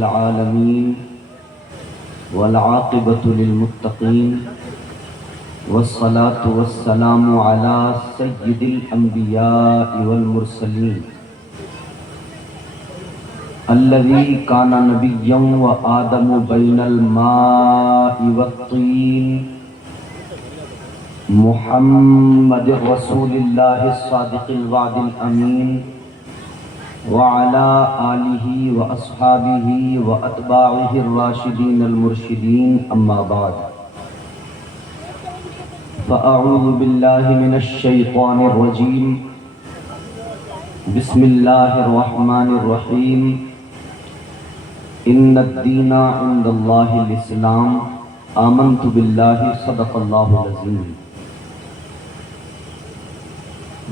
العالمين والعاقبة للمتقين والصلاة والسلام على سيد الأنبياء والمرسلين الذي كان نبيا وآدم بين الماء والطين محمد رسول الله الصادق الوعد الأمين وعلى آله وأصحابه وأتباعه الراشدين المرشدين أما بعد فأعوذ بالله من الشيطان الرجيم بسم الله الرحمن الرحيم إن الدين عند الله الإسلام آمنت بالله صدق الله العظيم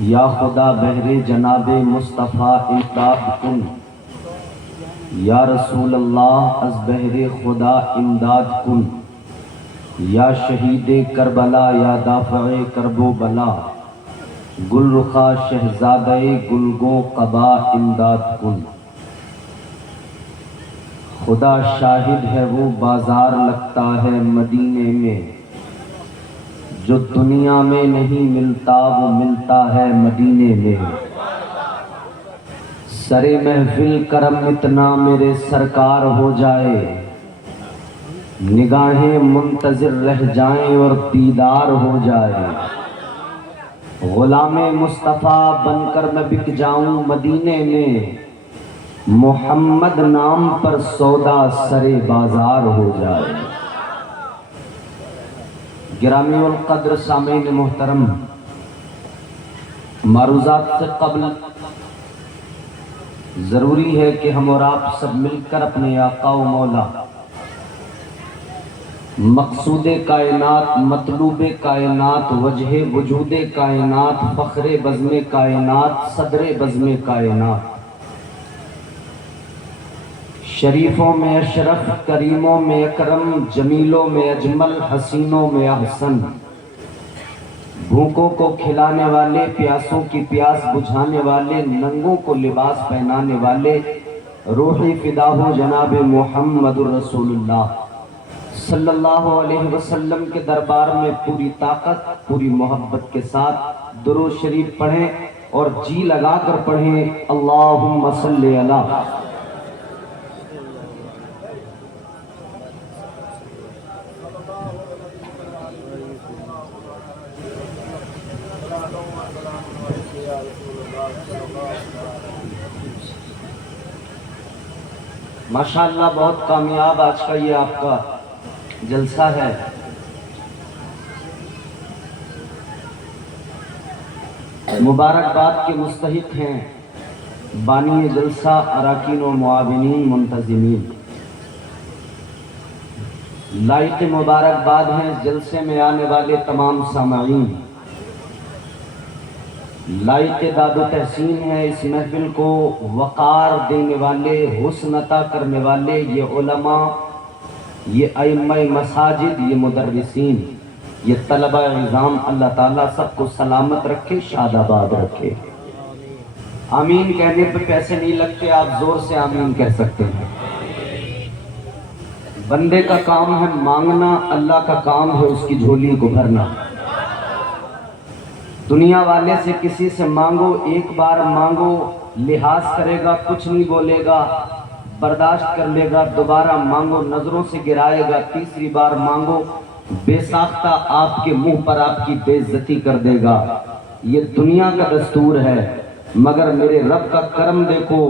یا خدا بہر جناب مصطفیٰ امداد کن، یا رسول اللہ از بہر خدا امداد کن، یا شہید کربلا یا دافع کرب و بلا، گل رخا شہزادہ گلگوں قبا امداد کن۔ خدا شاہد ہے وہ بازار لگتا ہے مدینے میں، جو دنیا میں نہیں ملتا وہ ملتا ہے مدینے میں۔ سر محفل کرم اتنا میرے سرکار ہو جائے، نگاہیں منتظر رہ جائیں اور دیدار ہو جائے، غلام مصطفیٰ بن کر میں بک جاؤں مدینے میں، محمد نام پر سودا سر بازار ہو جائے۔ گرامی القدر سامعین محترم، معروضات سے قبل ضروری ہے کہ ہم اور آپ سب مل کر اپنے آقا و مولا مقصود کائنات، مطلوب کائنات، وجہ وجود کائنات، فخر بزم کائنات، صدر بزم کائنات، شریفوں میں اشرف، کریموں میں اکرم، جمیلوں میں اجمل، حسینوں میں احسن، بھوکوں کو کھلانے والے، پیاسوں کی پیاس بجھانے والے، ننگوں کو لباس پہنانے والے، روحی فدا ہو جناب محمد الرسول اللہ صلی اللہ علیہ وسلم کے دربار میں پوری طاقت، پوری محبت کے ساتھ درود شریف پڑھیں اور جی لگا کر پڑھیں، اللہم صلی علی۔ ماشاءاللہ بہت کامیاب آج کا یہ آپ کا جلسہ ہے۔ مبارکباد کے مستحق ہیں بانی جلسہ، اراکین و معاونین، منتظمین۔ لائق مبارکباد ہیں جلسے میں آنے والے تمام سامعین۔ لائق داد و تحسین ہے اس محفل کو وقار دینے والے، حسن عطا کرنے والے یہ علماء، یہ ائمہ مساجد، یہ مدرسین، یہ طلبہ عظام۔ اللہ تعالیٰ سب کو سلامت رکھے، شاد آباد رکھے۔ آمین کہنے پہ پیسے نہیں لگتے، آپ زور سے آمین کہہ سکتے ہیں۔ بندے کا کام ہے مانگنا، اللہ کا کام ہے اس کی جھولی کو بھرنا۔ دنیا والے سے کسی سے مانگو، ایک بار مانگو، لحاظ کرے گا، کچھ نہیں بولے گا، برداشت کر لے گا، دوبارہ مانگو، نظروں سے گرائے گا، تیسری بار مانگو، بے ساختہ آپ کے منہ پر آپ کی بے عزتی کر دے گا۔ یہ دنیا کا دستور ہے، مگر میرے رب کا کرم دیکھو،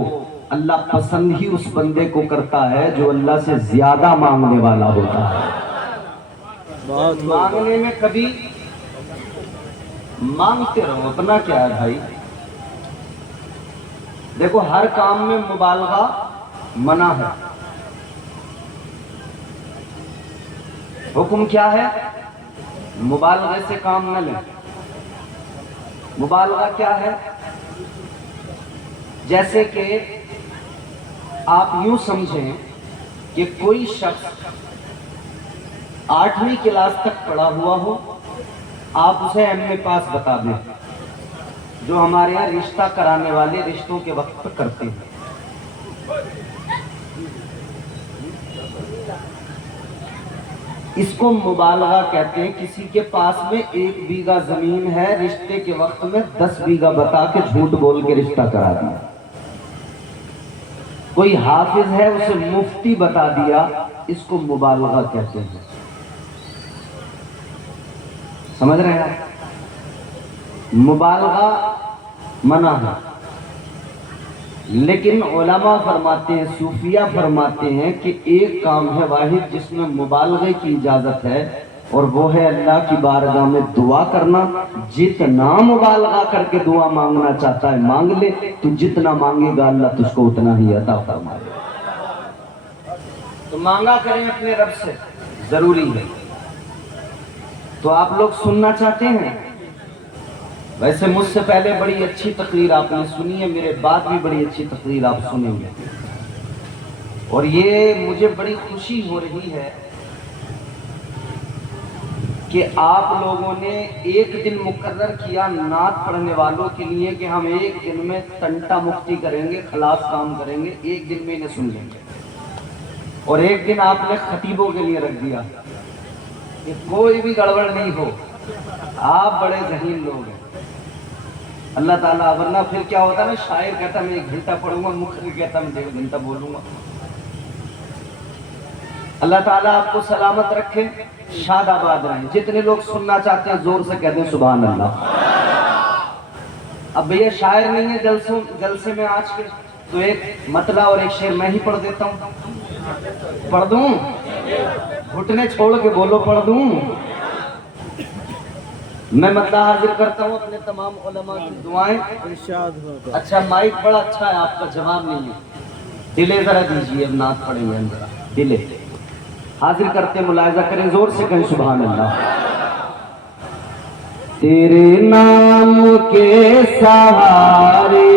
اللہ پسند ہی اس بندے کو کرتا ہے جو اللہ سے زیادہ مانگنے والا ہوتا ہے۔ مانگنے میں کبھی مانگتے رہو، اپنا کیا ہے بھائی؟ دیکھو ہر کام میں مبالغہ منع ہے۔ حکم کیا ہے؟ مبالغے سے کام نہ لیں۔ مبالغہ کیا ہے؟ جیسے کہ آپ یوں سمجھیں کہ کوئی شخص 8ویں کلاس تک پڑھا ہوا ہو، آپ اسے ایم اے پاس بتا دیں، جو ہمارے یہاں رشتہ کرانے والے رشتوں کے وقت پر کرتے ہیں۔ اس کو مبالغہ کہتے ہیں. کسی کے پاس میں 1 بیگھہ زمین ہے، رشتے کے وقت میں 10 بیگھہ بتا کے جھوٹ بول کے رشتہ کرا دیا. کوئی حافظ ہے، اسے مفتی بتا دیا، اس کو مبالغہ کہتے ہیں. سمجھ رہے ہیں؟ مبالغہ منع ہے. لیکن علماء فرماتے ہیں، صوفیہ فرماتے ہیں کہ ایک کام ہے واحد جس میں مبالغے کی اجازت ہے، اور وہ ہے اللہ کی بارگاہ میں دعا کرنا. جتنا مبالغہ کر کے دعا مانگنا چاہتا ہے مانگ لے، تو جتنا مانگے گا اللہ تجھ کو اتنا ہی عطا فرمائے. تو مانگا کریں اپنے رب سے، ضروری ہے. تو آپ لوگ سننا چاہتے ہیں؟ ویسے مجھ سے پہلے بڑی اچھی تقریر آپ نے سنی ہے، میرے بعد بھی بڑی اچھی تقریر آپ سنیں گے، اور یہ مجھے بڑی خوشی ہو رہی ہے کہ آپ لوگوں نے ایک دن مقرر کیا نعت پڑھنے والوں کے لیے کہ ہم ایک دن میں تنٹا مفتی کریں گے، خلاص کام کریں گے، ایک دن میں انہیں سن لیں گے. اور ایک دن آپ نے خطیبوں کے لیے رکھ دیا کہ کوئی بھی گڑبڑ نہیں ہو. آپ بڑے ذہین لوگ ہیں اللہ تعالیٰ. ورنہ پھر کیا ہوتا ہے نا، شاعر کہتا میں 1 گھنٹہ پڑھوں گا، مقرر کہتا میں 1.5 گھنٹہ بولوں گا. اللہ تعالیٰ آپ کو سلامت رکھے، شاد آباد رہیں. جتنے لوگ سننا چاہتے ہیں زور سے کہہ دیں سبحان اللہ. اب یہ شاعر نہیں ہے جلسے میں آج کے، تو ایک مطلع اور ایک شعر میں ہی پڑھ دیتا ہوں. پڑھ دوں؟ گھٹنے چھوڑ کے بولو پڑھ دوں. میں مطلع حاضر کرتا ہوں اپنے تمام علماء کی دعائیں. اچھا مائک بڑا اچھا ہے، آپ کا جواب نہیں ہے. دلے ذرا دیجیے، اب نعت پڑھیں گے ہم. ذرا دلے حاضر کرتے، ملاحظہ کریں، زور سے کہیں سبحان اللہ. تیرے نام کے سہارے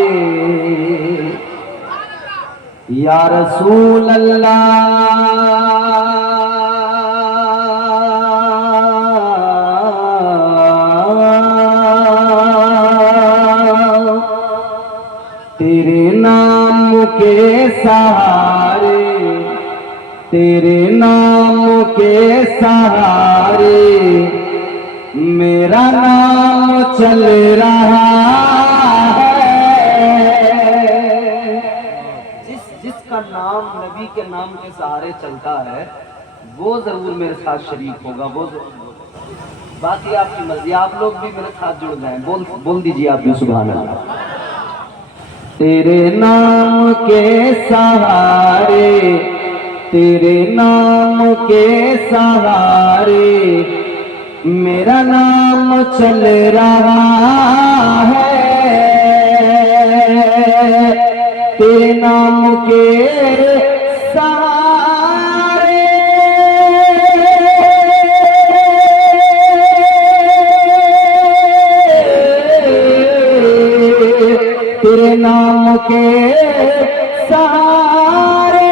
یا رسول اللہ، تیرے نام کے سہارے، تیرے نام کے سہارے میرا نام چل رہا ہے. جس کا نام نبی کے نام کے سہارے چلتا ہے وہ ضرور میرے ساتھ شریک ہوگا. وہ باقی آپ کی مرضی، آپ لوگ بھی میرے ساتھ جڑ جائیں. بول دیجیے آپ بھی سبحان اللہ. تیرے نام کے سہارے، تیرے نام کے سہارے میرا نام چل رہا ہے. تیرے نام کے سہارے تیرے نام کے سہارے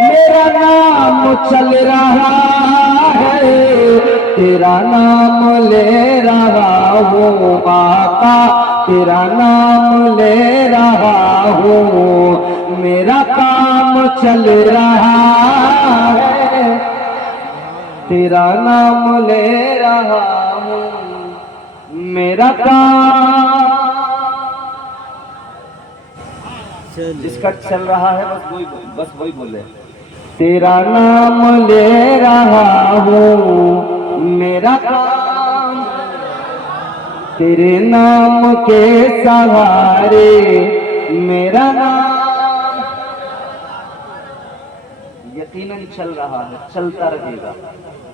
میرا نام چل رہا ہے. تیرا نام لے رہا ہوں آقا، تیرا نام لے رہا ہوں، میرا کام چل رہا ہے. تیرا نام لے رہا ہوں، میرا کام جس کا چل رہا ہے بس وہی بولے. تیرا نام لے رہا ہوں، میرا کام تیرے نام کے سہارے میرا نام یقیناً چل رہا ہے، چلتا رہے گا،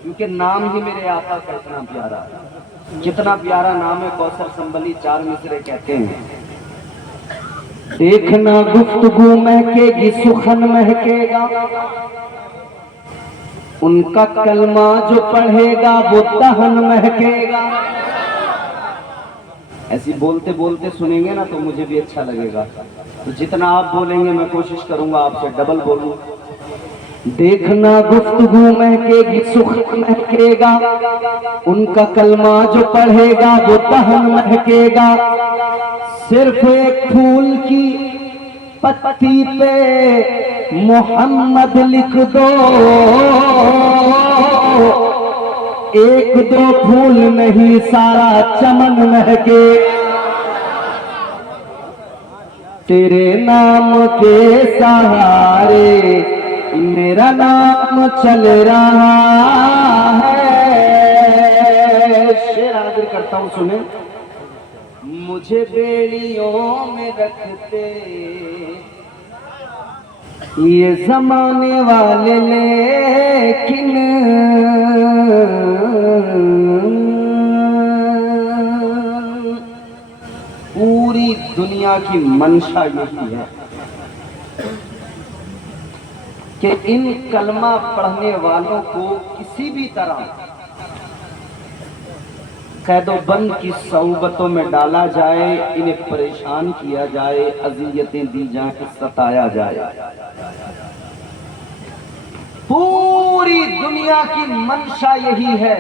کیونکہ نام ہی میرے آقا کا اتنا پیارا ہے. کتنا پیارا نام ہے. کوثر سنبلی 4 مصرے کہتے ہیں، دیکھنا گفتگو مہکے گی، سخن مہکے گا، ان کا کلمہ جو پڑھے گا وہ دہن مہکے گا. ایسی بولتے بولتے سنیں گے نا تو مجھے بھی اچھا لگے گا. تو جتنا آپ بولیں گے میں کوشش کروں گا آپ سے ڈبل بولوں. دیکھنا گفتگو مہکے گی، سخن مہکے گا، ان کا کلمہ جو پڑھے گا وہ دہن مہکے گا. صرف ایک پھول کی پتی پہ محمد لکھ دو، ایک دو پھول نہیں سارا چمن مہکے، تیرے نام کے سہارے میرا نام چل رہا ہے۔ شعر حاضر کرتا ہوں، سنیں۔ مجھے بیڑیوں میں رکھتے یہ زمانے والے، لیکن پوری دنیا کی منشا یہی ہے کہ ان کلمہ پڑھنے والوں کو کسی بھی طرح قید و بند کی صعوبتوں میں ڈالا جائے، انہیں پریشان کیا جائے، اذیتیں دی جائیں، ستایا جائے۔ پوری دنیا کی منشا یہی ہے،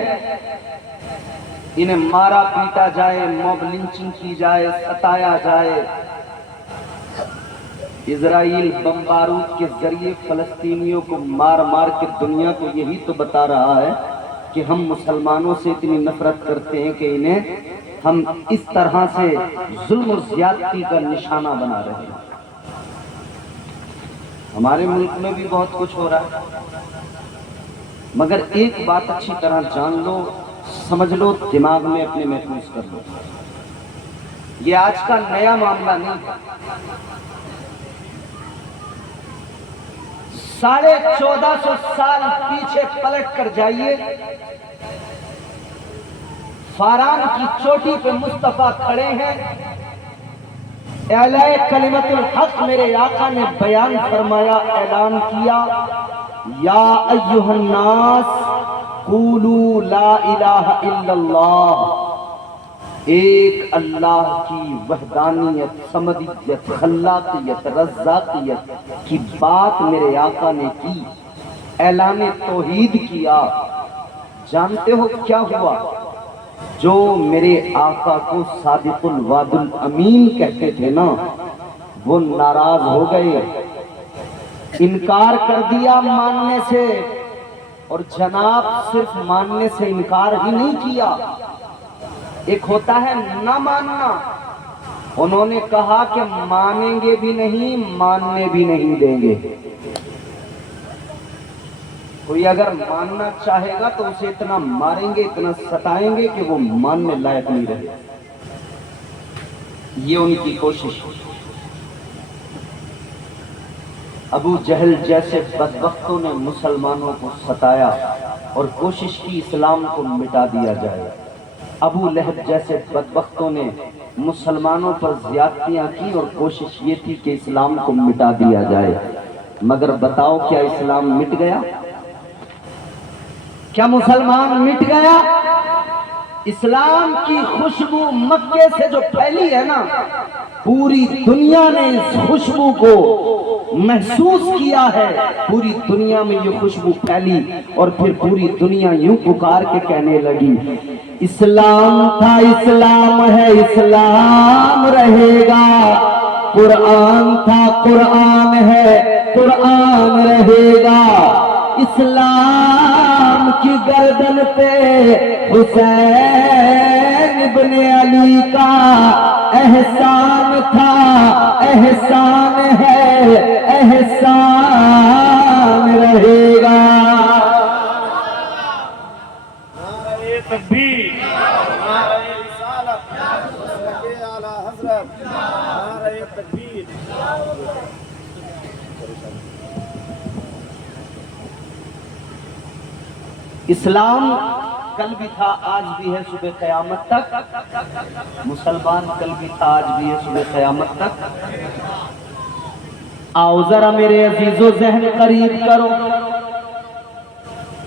انہیں مارا پیٹا جائے، موب لنچنگ کی جائے، ستایا جائے۔ اسرائیل بم بارود کے ذریعے فلسطینیوں کو مار مار کے دنیا کو یہی تو بتا رہا ہے کہ ہم مسلمانوں سے اتنی نفرت کرتے ہیں کہ انہیں ہم اس طرح سے ظلم و زیادتی کا نشانہ بنا رہے ہیں۔ ہمارے ملک میں بھی بہت کچھ ہو رہا ہے، مگر ایک بات اچھی طرح جان لو، سمجھ لو، دماغ میں اپنے محفوظ کر لو، یہ آج کا نیا معاملہ نہیں ہے۔ 1450 سال پیچھے پلٹ کر جائیے، فاران کی چوٹی پہ مصطفیٰ کھڑے ہیں، اعلائے کلمت الحق میرے آقا نے بیان فرمایا، اعلان کیا، یا ایھا الناس قولوا لا الہ الا اللہ، ایک اللہ کی وحدانیت، صمدیت، خلاقیت، رزاقیت کی بات میرے آقا نے کی، اعلان توحید کیا۔ جانتے ہو کیا ہوا؟ جو میرے آقا کو صادق الوعد الامین کہتے تھے نا، وہ ناراض ہو گئے، انکار کر دیا ماننے سے، اور جناب صرف ماننے سے انکار ہی نہیں کیا، ایک ہوتا ہے نہ ماننا، انہوں نے کہا کہ مانیں گے بھی نہیں، ماننے بھی نہیں دیں گے۔ کوئی اگر ماننا چاہے گا تو اسے اتنا ماریں گے، اتنا ستائیں گے کہ وہ ماننے لائق نہیں رہے۔ یہ ان کی کوشش۔ ابو جہل جیسے بدبختوں نے مسلمانوں کو ستایا اور کوشش کی اسلام کو مٹا دیا جائے۔ ابو لہب جیسے بدبختوں نے مسلمانوں پر زیادتیاں کی اور کوشش یہ تھی کہ اسلام کو مٹا دیا جائے، مگر بتاؤ کیا اسلام مٹ گیا؟ کیا مسلمان مٹ گیا؟ اسلام کی خوشبو مکے سے جو پھیلی ہے نا، پوری دنیا نے اس خوشبو کو محسوس کیا ہے، پوری دنیا میں یہ خوشبو پھیلی، اور پھر پوری دنیا یوں پکار کے کہنے لگی، اسلام تھا، اسلام ہے، اسلام رہے گا، قرآن تھا، قرآن ہے، قرآن رہے گا، اسلام کی گردن پہ حسین ابن علی کا احسان تھا، احسان ہے، احسان رہے گا۔ نعرہ تکبیر، نعرہ رسالت، صلی اعلی حضرت، نعرہ تکبیر۔ اسلام کل بھی تھا، آج بھی ہے، صبح قیامت تک۔ مسلمان کل بھی تھا، آج بھی ہے، صبح قیامت تک۔ آؤ ذرا میرے عزیزو ذہن قریب کرو،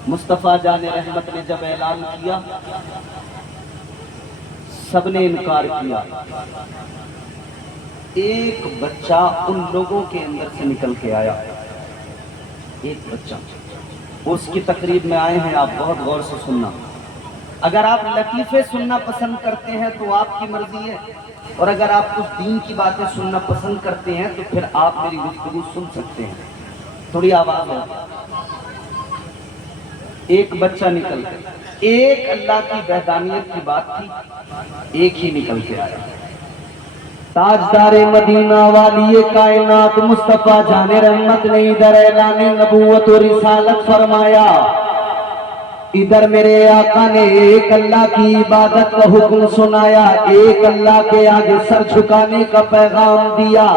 مصطفیٰ جان رحمت نے جب اعلان کیا، سب نے انکار کیا۔ ایک بچہ ان لوگوں کے اندر سے نکل کے آیا، ایک بچہ، اس کی تقریب میں آئے ہیں، آپ بہت غور سے سننا۔ اگر آپ لطیفے سننا پسند کرتے ہیں تو آپ کی مرضی ہے، اور اگر آپ کچھ دین کی باتیں سننا پسند کرتے ہیں تو پھر آپ میری گفتگو سن سکتے ہیں۔ تھوڑی آواز ہو. ایک بچہ نکل گیا. ایک اللہ کی وحدانیت کی بات تھی, ایک ہی نکل کے آیا. تاجدار مدینہ والی کائنات مصطفیٰ جان رحمت نے ادھر اعلان نبوت و رسالت فرمایا. ادھر میرے آقا نے ایک اللہ کی عبادت کا حکم سنایا, ایک اللہ کے آگے سر جھکانے کا پیغام دیا.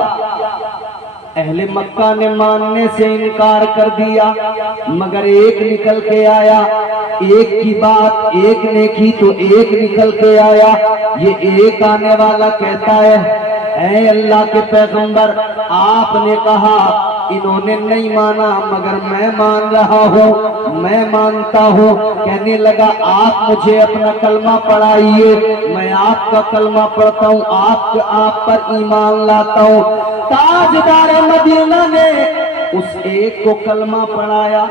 اہل مکہ نے ماننے سے انکار کر دیا, مگر ایک نکل کے آیا. ایک کی بات ایک نے کی تو ایک نکل کے آیا. یہ ایک آنے والا کہتا ہے, اے اللہ کے پیغمبر, آپ نے کہا انہوں نے نہیں مانا مگر میں مان رہا ہوں, میں مانتا ہوں. کہنے لگا آپ مجھے اپنا کلمہ پڑھائیے, میں آپ کا کلمہ پڑھتا ہوں, آپ پر ایمان لاتا ہوں. تاجدار مدینہ نے اس ایک کو کلمہ پڑھایا.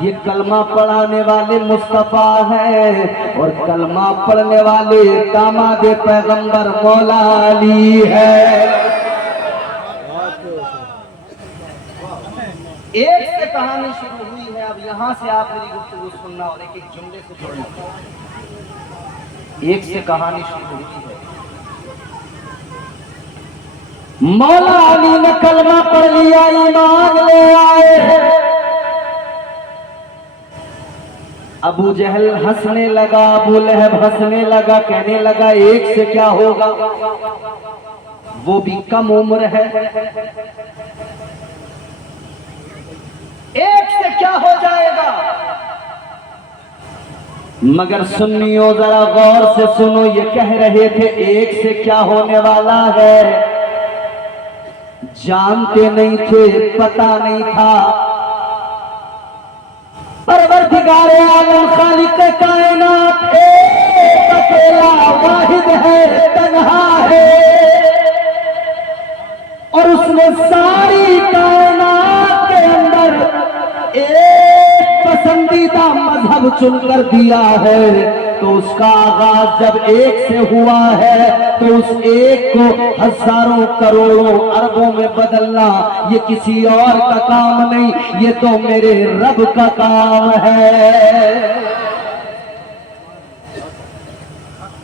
یہ کلمہ پڑھانے والے مصطفیٰ ہیں, اور کلمہ پڑھنے والے داماد پیغمبر مولا علی ہے. ایک سے کہانی شروع ہوئی ہے, اب یہاں سے آپ میری گفتگو سننا اور ایک ایک جملے سے جوڑنا. ایک سے کہانی شروع ہوئی ہے. مولا علی نے کلمہ پڑھ لیا, ایمان لے آئے. ابو جہل ہنسنے لگا, ابو لہب ہنسنے لگا, کہنے لگا ایک سے کیا ہوگا, وہ بھی کم عمر ہے, ایک سے کیا ہو جائے گا. مگر سنیو ذرا غور سے سنو, یہ کہہ رہے تھے ایک سے کیا ہونے والا ہے, جانتے نہیں تھے, پتہ نہیں تھا. پروردگار عالم خالق کائنات ایک اکیلا واحد ہے, تنہا ہے, اور اس نے ساری کائنات کے اندر ایک پسندیدہ مذہب چن کر دیا ہے. تو اس کا آغاز جب ایک سے ہوا ہے تو اس ایک کو ہزاروں کروڑوں اربوں میں بدلنا یہ کسی اور کا کام نہیں, یہ تو میرے رب کا کام ہے.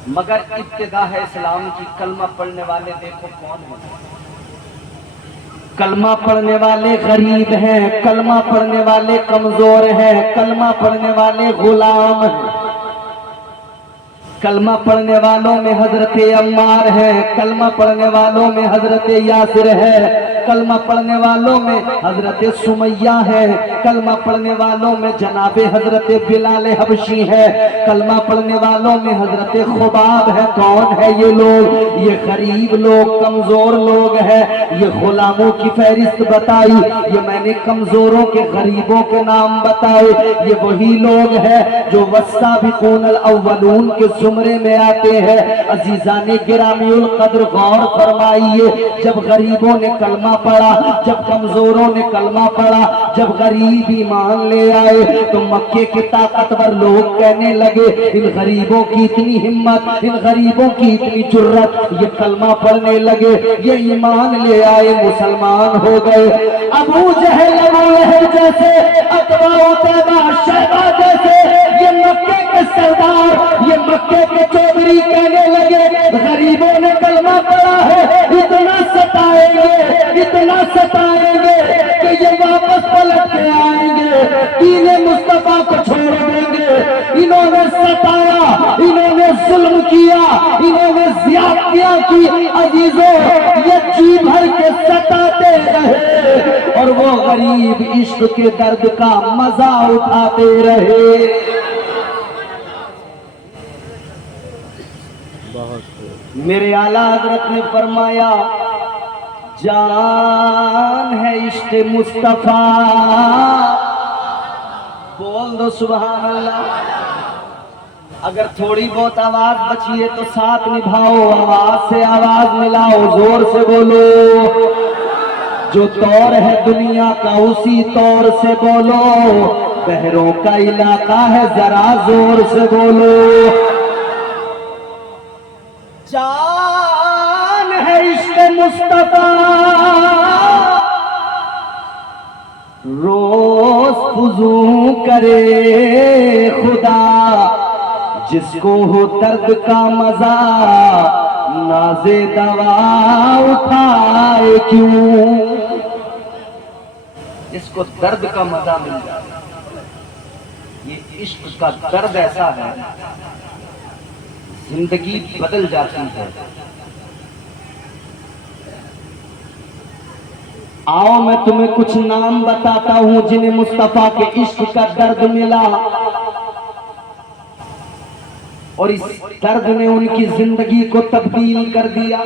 مگر ابتدا ہے اسلام کی. کلمہ پڑھنے والے دیکھو کون ہیں. کلمہ پڑھنے والے غریب ہیں, کلمہ پڑھنے والے کمزور ہیں, کلمہ پڑھنے والے غلام ہیں. کلمہ پڑھنے والوں میں حضرت عمار ہے, کلمہ پڑھنے والوں میں حضرت یاسر ہے, کلمہ پڑھنے والوں میں حضرت سمیہ ہے, کلمہ پڑھنے والوں میں جناب حضرت بلال حبشی ہے, کلمہ پڑھنے والوں میں حضرت خباب ہے. کون ہے یہ لوگ؟ یہ غریب لوگ, کمزور لوگ ہیں. یہ غلاموں کی فہرست بتائی, یہ میں نے کمزوروں کے غریبوں کے نام بتائے. یہ وہی لوگ ہیں جو والسابقون الاولون کے زمرے میں آتے ہیں. عزیزان گرامی القدر غور فرمائیے, جب غریبوں نے کلمہ پڑھا, جب کمزوروں نے کلمہ پڑھا, جب غریب ایمان لے آئے تو مکے کے طاقتور لوگ کہنے لگے ان غریبوں کی اتنی ہمت, ان غریبوں کی اتنی جرت, یہ کلمہ پڑھنے لگے, یہ ایمان لے آئے, مسلمان ہو گئے. ابو جہل, ابو لہب جیسے, عتبہ عتیبہ, شیبہ جیسے یہ مکے کے سردار, یہ مکے کے چودھری کہنے لگے غریبوں نے کلمہ پڑھا ہے, اتنا ستائیں گے, اتنا ستائیں گے کہ یہ واپس پلٹ کے آئیں گے, دین مصطفیٰ کو چھوڑ دیں گے. انہوں نے ستایا, انہوں نے ظلم کیا, انہوں نے زیادتیاں کی. عزیزوں, یہ جی بھر کے ستاتے رہے اور وہ غریب عشق کے درد کا مزہ اٹھاتے رہے. میرے اعلیٰ حضرت نے فرمایا جان ہے عشق مصطفیٰ, بول دو سبحان اللہ. اگر تھوڑی بہت آواز بچی ہے تو ساتھ نبھاؤ, آواز سے آواز ملاؤ, زور سے بولو. جو طور ہے دنیا کا اسی طور سے بولو, بحروں کا علاقہ ہے ذرا زور سے بولو. جان ہے عشق مصطفیٰ, روز فضو کرے خدا جس کو ہو درد کا مزہ ناز دوا اٹھائے کیوں. جس کو درد کا مزہ مل جائے. یہ عشق کا درد ایسا ہے زندگی بدل جاتی ہے. آؤ میں تمہیں کچھ نام بتاتا ہوں جنہیں مصطفیٰ کے عشق کا درد ملا اور اس درد نے ان کی زندگی کو تبدیل کر دیا.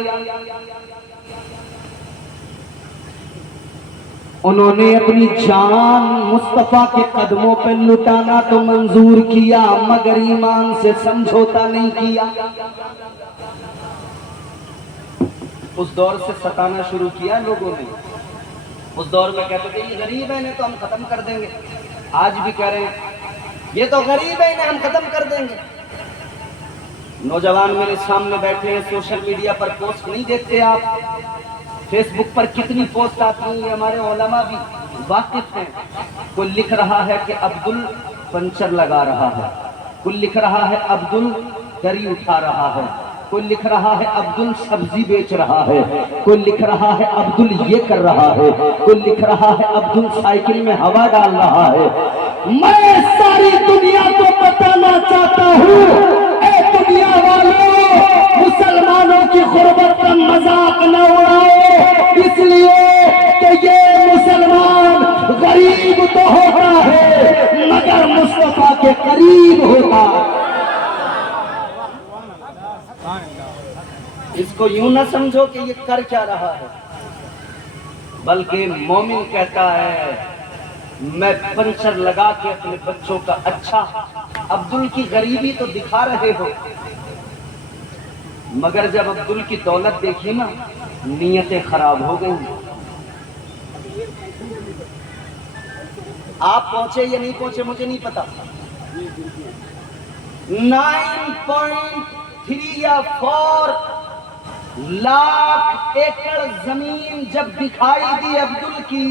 انہوں نے اپنی جان مصطفیٰ کے قدموں پہ لٹانا تو منظور کیا مگر ایمان سے سمجھوتا نہیں کیا. اس دور سے ستانا شروع کیا لوگوں نے. اس دور میں کہتے تھے یہ غریب ہے انہیں تو ہم ختم کر دیں گے. آج بھی کہہ رہے ہیں یہ تو غریب ہے انہیں ہم ختم کر دیں گے. نوجوان میرے سامنے بیٹھے ہیں, سوشل میڈیا پر پوسٹ نہیں دیکھتے آپ؟ فیس بک پر کتنی پوسٹ آتی ہیں, ہمارے علماء بھی واقف ہیں. کوئی لکھ رہا ہے کہ عبدل پنچر لگا رہا ہے, کوئی لکھ رہا ہے عبدل دری اٹھا رہا ہے, کوئی لکھ رہا ہے عبدل سبزی بیچ رہا ہے, کوئی لکھ رہا ہے عبدل یہ کر رہا ہے, کوئی لکھ رہا ہے عبدل سائیکل میں ہوا ڈال رہا ہے. میں ساری دنیا کو بتانا چاہتا ہوں اے دنیا والوں, مسلمانوں کی غربت کا مذاق نہ اڑاؤ, اس لیے کہ یہ مسلمان غریب تو ہوتا ہے مگر مصطفیٰ کے قریب ہوتا ہے. اس کو یوں نہ سمجھو کہ یہ کر کیا رہا ہے, بلکہ مومن کہتا ہے میں پنچر لگا کے اپنے بچوں کا. اچھا عبدل کی غریبی تو دکھا رہے ہو مگر جب عبدل کی دولت دیکھی نا نیتیں خراب ہو گئی. آپ پہنچے یا نہیں پہنچے مجھے نہیں پتا. 9.3 یا 4 لاکھ ایکڑ زمین جب دکھائی دی عبدل کی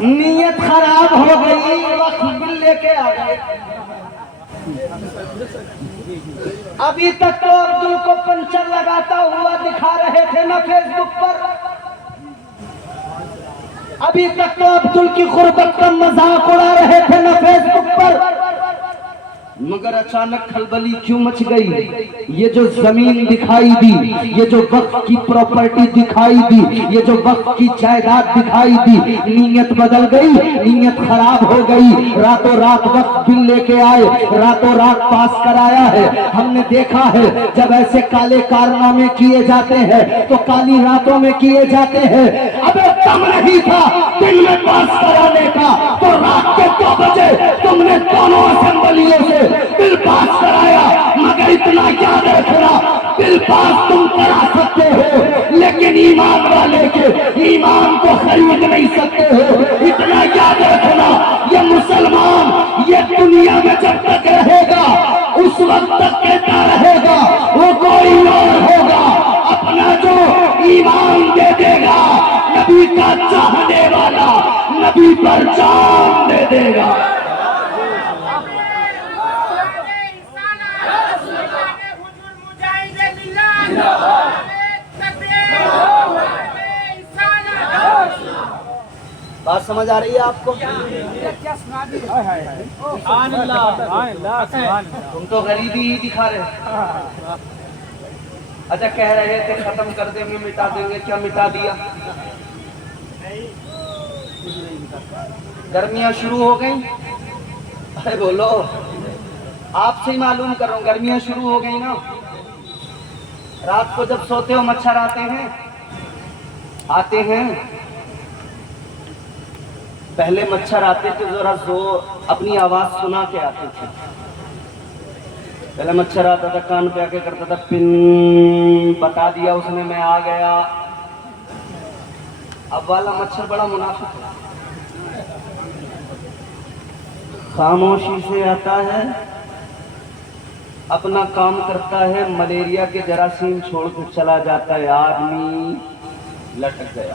نیت خراب ہو گئی, وقت بل لے کے آ گئے. ابھی تک تو عبدل کو پنچر لگاتا ہوا دکھا رہے تھے نا فیس بک پر, ابھی تک تو عبدل کی غربت کا مذاق اڑا رہے تھے نا فیس بک پر, مگر اچانک کھلبلی کیوں مچ گئی؟ یہ جو زمین دکھائی دی, یہ جو وقت کی پراپرٹی دکھائی دی, یہ جو وقت کی جائیداد دکھائی دی, نیت بدل گئی, نیت خراب ہو گئی. راتوں رات وقت بل لے کے آئے, راتوں رات پاس کرایا ہے. ہم نے دیکھا ہے جب ایسے کالے کارنامے کیے جاتے ہیں تو کالی راتوں میں کیے جاتے ہیں. ابے کم نہیں تھا دن میں پاس کرانے کا تو رات کے 2 بجے تم نے دونوں اسمبلیوں سے بل پاس کرایا. مگر اتنا یاد رکھنا بل پاس تم کرا سکتے ہو لیکن ایمان والے کے ایمان کو خرید نہیں سکتے ہو. اتنا یاد رکھنا یہ مسلمان یہ دنیا میں جب تک رہے گا اس وقت تک کہتا رہے گا وہ کوئی اور ہوگا. اپنا جو ایمان دے دے گا نبی کا چاہنے والا نبی پر جان دے دے گا. بات سمجھ آ رہی ہے آپ کو؟ تم تو غریبی ہی دکھا رہے. اچھا کہہ رہے تھے ختم کر دیں گے مٹا دیں گے, کیا مٹا دیا؟ گرمیاں شروع ہو گئیں. ارے بولو, آپ سے ہی معلوم کر رہا ہوں, گرمیاں شروع ہو گئی نا. رات کو جب سوتے ہو مچھر آتے ہیں. پہلے مچھر آتے تھے ذرا زور اپنی آواز سنا کے آتے تھے. پہلے مچھر آتا تھا کان پہ آ کے کرتا تھا پن, بتا دیا اس نے میں آ گیا. اب والا مچھر بڑا منافق ہے, خاموشی سے آتا ہے اپنا کام کرتا ہے, ملیریا کے جراثیم چھوڑ کر چلا جاتا ہے. آدمی لٹک گیا.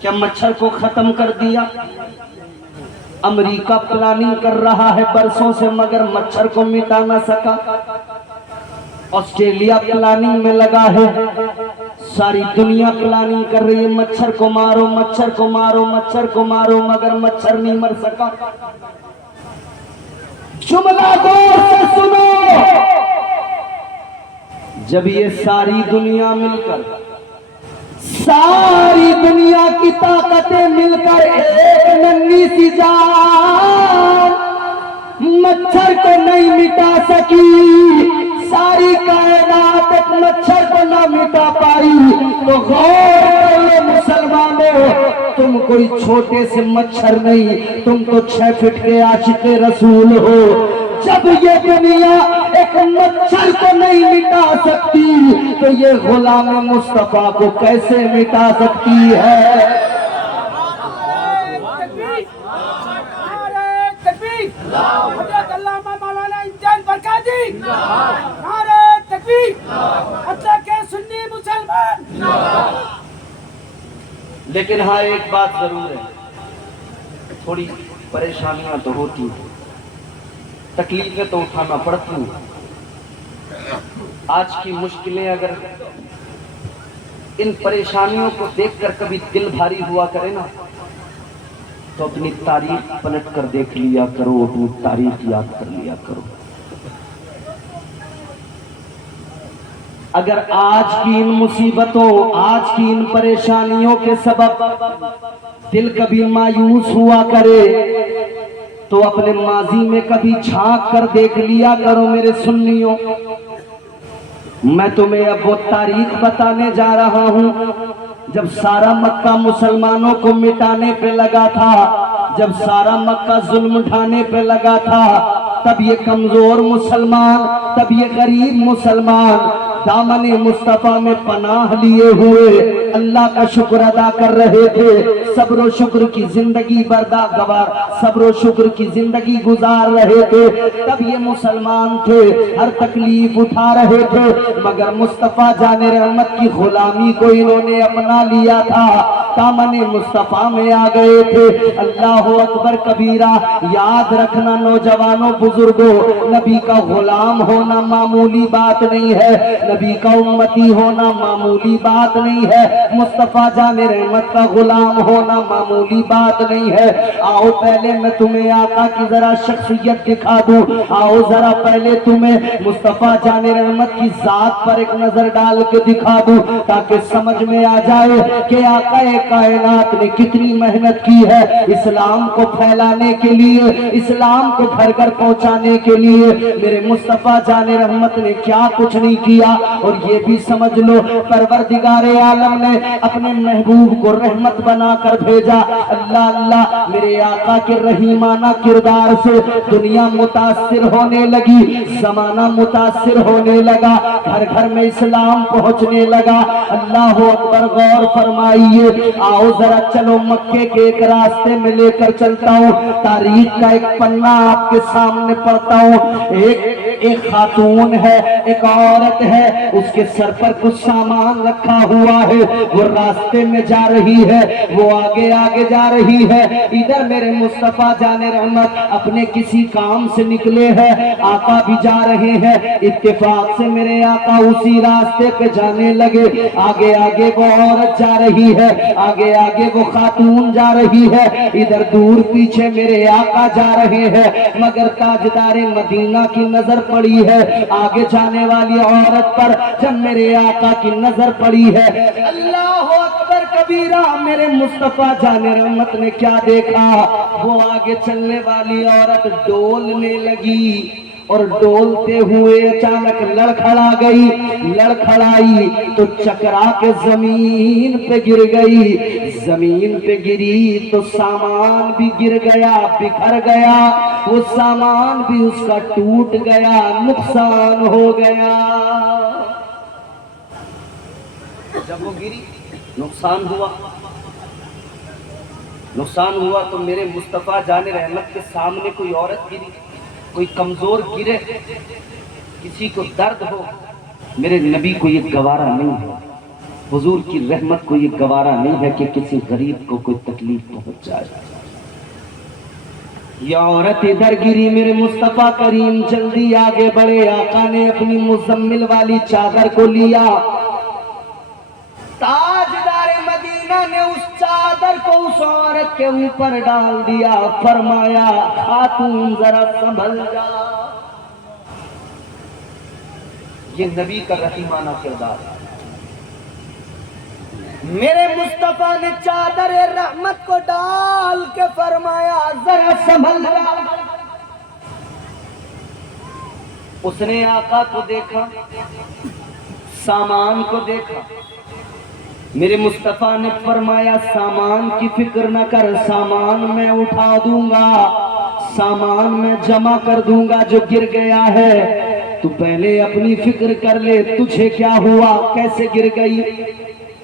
کیا مچھر کو ختم کر دیا؟ امریکہ پلاننگ کر رہا ہے برسوں سے مگر مچھر کو مٹا نہ سکا۔ آسٹریلیا پلاننگ میں لگا ہے، ساری دنیا پلاننگ کر رہی ہے مچھر کو مارو، مچھر کو مارو، مچھر کو مارو، مگر مچھر نہیں مر سکا۔ جملہ غور سے سنو، جب یہ ساری دنیا مل کر، ساری دنیا کی طاقتیں مل کر ایک ننھی سی جان مچھر کو نہیں مٹا سکی، ساری کائنات ایک مچھر کو نہ مٹا پائی، تو غور کرو مسلمانوں، تم کوئی چھوٹے سے مچھر نہیں، تم تو 6 فٹ کے عاشق رسول ہو۔ جب یہ دنیا ایک مچھر کو نہیں مٹا سکتی تو یہ غلام مصطفیٰ کو کیسے مٹا سکتی ہے؟ لیکن ہاں ایک بات ضرور ہے، تھوڑی پریشانیاں تو ہوتی ہیں، تکلیفیں تو اٹھانا پڑتی ہیں۔ آج کی مشکلیں اگر ان پریشانیوں کو دیکھ کر کبھی دل بھاری ہوا کرے نا تو اپنی تاریخ پلٹ کر دیکھ لیا کرو، اپنی تاریخ یاد کر لیا کرو۔ اگر آج کی ان مصیبتوں، آج کی ان پریشانیوں کے سبب دل کبھی مایوس ہوا کرے تو اپنے ماضی میں کبھی جھانک کر دیکھ لیا کرو میرے سنیوں۔ میں تمہیں اب وہ تاریخ بتانے جا رہا ہوں جب سارا مکہ مسلمانوں کو مٹانے پہ لگا تھا، جب سارا مکہ ظلم اٹھانے پہ لگا تھا، تب یہ کمزور مسلمان، تب یہ غریب مسلمان دامن مصطفیٰ میں پناہ لیے ہوئے اللہ کا شکر ادا کر رہے تھے، صبر و شکر کی زندگی گوار، صبر و شکر کی زندگی گزار رہے تھے۔ تب یہ مسلمان تھے، ہر تکلیف اٹھا رہے تھے، مگر مصطفیٰ جان رحمت کی غلامی کو انہوں نے اپنا لیا تھا، دامن مصطفیٰ میں آ گئے تھے۔ اللہ اکبر کبیرہ، یاد رکھنا نوجوانوں بزرگوں، نبی کا غلام ہونا معمولی بات نہیں ہے، نبی کا امتی ہونا معمولی بات نہیں ہے، مصطفیٰ جان رحمت کا غلام ہونا معمولی بات نہیں ہے۔ آؤ پہلے میں تمہیں آقا کی ذرا شخصیت دکھا دوں، آؤ ذرا پہلے تمہیں مصطفیٰ جان رحمت کی ذات پر ایک نظر ڈال کے دکھا دوں تاکہ سمجھ میں آ جائے کہ آقا کائنات نے کتنی محنت کی ہے اسلام کو پھیلانے کے لیے، اسلام کو گھر گھر پہنچانے کے لیے۔ میرے مصطفیٰ جان رحمت نے کیا کچھ نہیں کیا، اور یہ بھی سمجھ لو پروردگار عالم نے اپنے محبوب کو رحمت بنا کر بھیجا۔ اللہ اللہ، میرے آقا کے رحیمانہ کردار سے دنیا متاثر ہونے لگی، زمانہ متاثر ہونے لگا، گھر گھر میں اسلام پہنچنے لگا۔ اللہ اکبر، غور فرمائیے، آؤ ذرا چلو مکے کے ایک راستے میں لے کر چلتا ہوں، تاریخ کا ایک پنہ آپ کے سامنے پڑھتا ہوں۔ ایک خاتون ہے، ایک عورت ہے، اس کے سر پر کچھ سامان رکھا ہوا ہے، وہ راستے میں جا رہی ہے، وہ آگے آگے جا رہی ہے، ادھر میرے مصطفیٰ جان رحمت اپنے کسی کام سے نکلے ہیں، آقا بھی جا رہے ہیں، اتفاق سے میرے آقا اسی راستے پہ جانے لگے، آگے آگے وہ عورت جا رہی ہے، آگے آگے وہ خاتون جا رہی ہے، ادھر دور پیچھے میرے آقا جا رہے ہیں، مگر تاجدار مدینہ کی نظر پڑی ہے آگے جانے والی عورت پر۔ جب میرے آقا کی نظر پڑی ہے، اللہ اکبر کبیرہ، میرے مصطفیٰ جان رحمت نے کیا دیکھا، وہ آگے چلنے والی عورت ڈولنے لگی، اور ڈولتے ہوئے اچانک لڑکھڑا گئی، لڑکھڑائی تو چکرا کے زمین پہ گر گئی، زمین پہ گری تو سامان بھی گر گیا، بکھر گیا، وہ سامان بھی اس کا ٹوٹ گیا، نقصان ہو گیا۔ جب وہ گری نقصان ہوا، نقصان ہوا تو میرے مصطفیٰ جان رحمت کے سامنے کوئی عورت گری، کوئی کمزور گرے، کسی کو درد ہو، میرے نبی کو یہ گوارا نہیں ہے۔ حضور کی رحمت کو یہ گوارا نہیں ہے کہ کسی غریب کو کوئی تکلیف پہنچ جائے. یہ عورت ادھر گری، میرے مصطفیٰ کریم جلدی آگے بڑھے. آقا نے اپنی مزمل والی چادر کو لیا، تاجدار مدینہ نے اس چادر کو اس عورت کے اوپر ڈال دیا. فرمایا خاتون ذرا سنبھل جا. یہ نبی کا رحیمانہ کردار ہے. میرے مصطفیٰ نے چادر رحمت کو ڈال کے فرمایا ذرا سنبھل جا. اس نے آقا کو دیکھا، سامان کو دیکھا. میرے مصطفیٰ نے فرمایا سامان کی فکر نہ کر، سامان میں اٹھا دوں گا، سامان میں جمع کر دوں گا جو گر گیا ہے. تو پہلے اپنی فکر کر لے، تجھے کیا ہوا، کیسے گر گئی.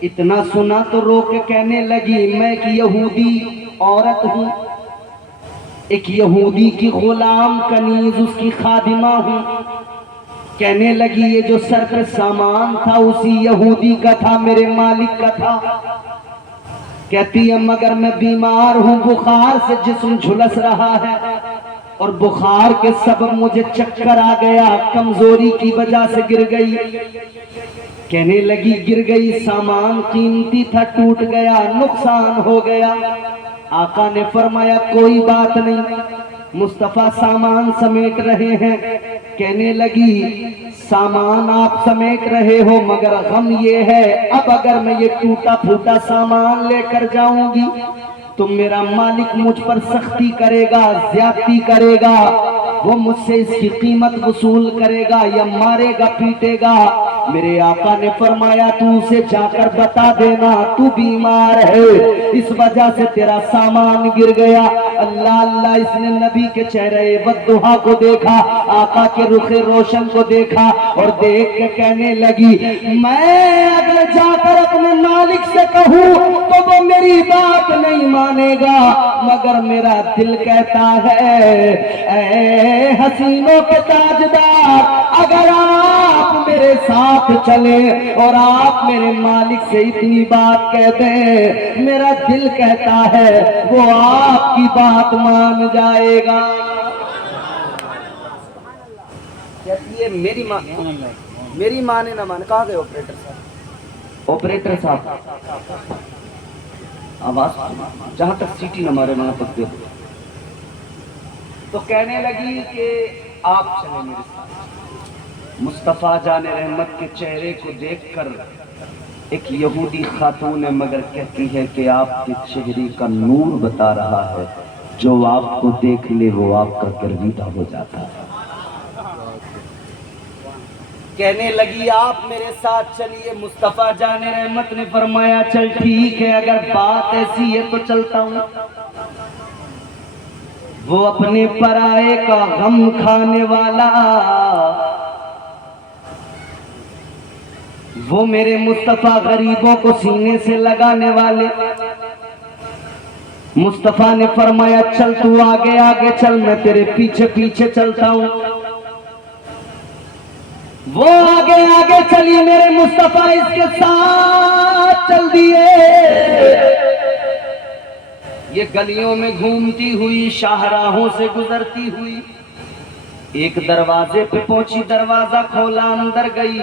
اتنا سنا تو رو کے کہنے لگی میں ایک یہودی عورت ہوں، ایک یہودی کی غلام کنیز اس کی خادمہ ہوں. کہنے لگی یہ جو سر پہ سامان تھا اسی یہودی کا تھا، میرے مالک کا تھا. کہتی ہے مگر میں بیمار ہوں، بخار سے جسم جھلس رہا ہے اور بخار کے سبب مجھے چکر آ گیا، کمزوری کی وجہ سے گر گئی. کہنے لگی گر گئی، سامان قیمتی تھا ٹوٹ گیا، نقصان ہو گیا. آقا نے فرمایا کوئی بات نہیں. مصطفیٰ سامان سمیٹ رہے ہیں. کہنے لگی سامان آپ سمیٹ رہے ہو مگر غم یہ ہے اب اگر میں یہ ٹوٹا پھوٹا سامان لے کر جاؤں گی تو میرا مالک مجھ پر سختی کرے گا، زیادتی کرے گا، وہ مجھ سے اس کی قیمت وصول کرے گا یا مارے گا، پیٹے گا. میرے آقا نے فرمایا تو اسے جا کر بتا دینا تو بیمار ہے، اس وجہ سے تیرا سامان گر گیا. اللہ اللہ، اس نے نبی کے چہرے والضحا کو دیکھا، آقا کے رخ روشن کو دیکھا اور دیکھ کے کہنے لگی میں اگر جا کر اپنے مالک سے کہوں تو وہ میری بات نہیں مانے گا، مگر میرا دل کہتا ہے اے حسینوں کے تاجدار اگر آپ میرے ساتھ چلیں اور آپ میرے مالک سے اتنی بات کہہ دیں، میرا دل کہتا ہے وہ آپ کی بات مان جائے گا. کہتی ہے میری ماں نے نہ مانے. کہاں گئے آپریٹر صاحب؟ آپریٹر صاحب آواز جہاں تک سیٹی نہ مارے وہاں تک دے. تو کہنے لگی کہ آپ چلیں میرے ساتھ. مصطفیٰ جان رحمت کے چہرے کو دیکھ کر ایک یہودی خاتون ہے مگر کہتی ہے کہ آپ کے چہرے کا نور بتا رہا ہے، جو آپ کو دیکھ لے وہ آپ کا گرویدہ ہو جاتا ہے. کہنے لگی آپ میرے ساتھ چلیے. مصطفیٰ جان رحمت نے فرمایا چل ٹھیک ہے، اگر بات ایسی ہے تو چلتا ہوں. وہ اپنے پرائے کا غم کھانے والا، وہ میرے مصطفیٰ غریبوں کو سینے سے لگانے والے. مصطفیٰ نے فرمایا چل تو آگے آگے چل، میں تیرے پیچھے پیچھے چلتا ہوں. وہ آگے آگے چلی، میرے مصطفیٰ اس کے ساتھ چل دیے. یہ گلیوں میں گھومتی ہوئی، شاہراہوں سے گزرتی ہوئی ایک دروازے پہ پہنچی. دروازہ کھولا، اندر گئی.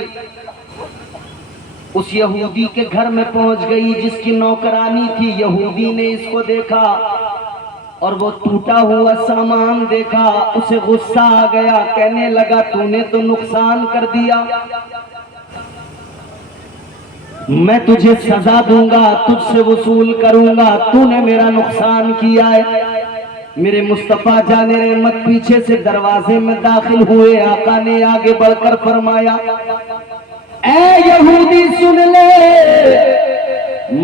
اس یہودی کے گھر میں پہنچ گئی جس کی نوکرانی تھی. یہودی نے اس کو دیکھا اور وہ ٹوٹا ہوا سامان دیکھا، اسے غصہ آ گیا. کہنے لگا تو نے تو نقصان کر دیا، میں تجھے سزا دوں گا، تجھ سے وصول کروں گا، تو نے میرا نقصان کیا ہے. میرے مصطفیٰ جان رحمت پیچھے سے دروازے میں داخل ہوئے. آقا نے آگے بڑھ کر فرمایا اے یہودی سن لے،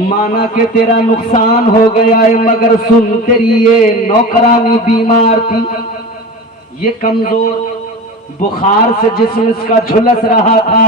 مانا کہ تیرا نقصان ہو گیا ہے مگر سن، تیری یہ نوکرانی بیمار تھی، یہ کمزور، بخار سے جسم اس کا جھلس رہا تھا.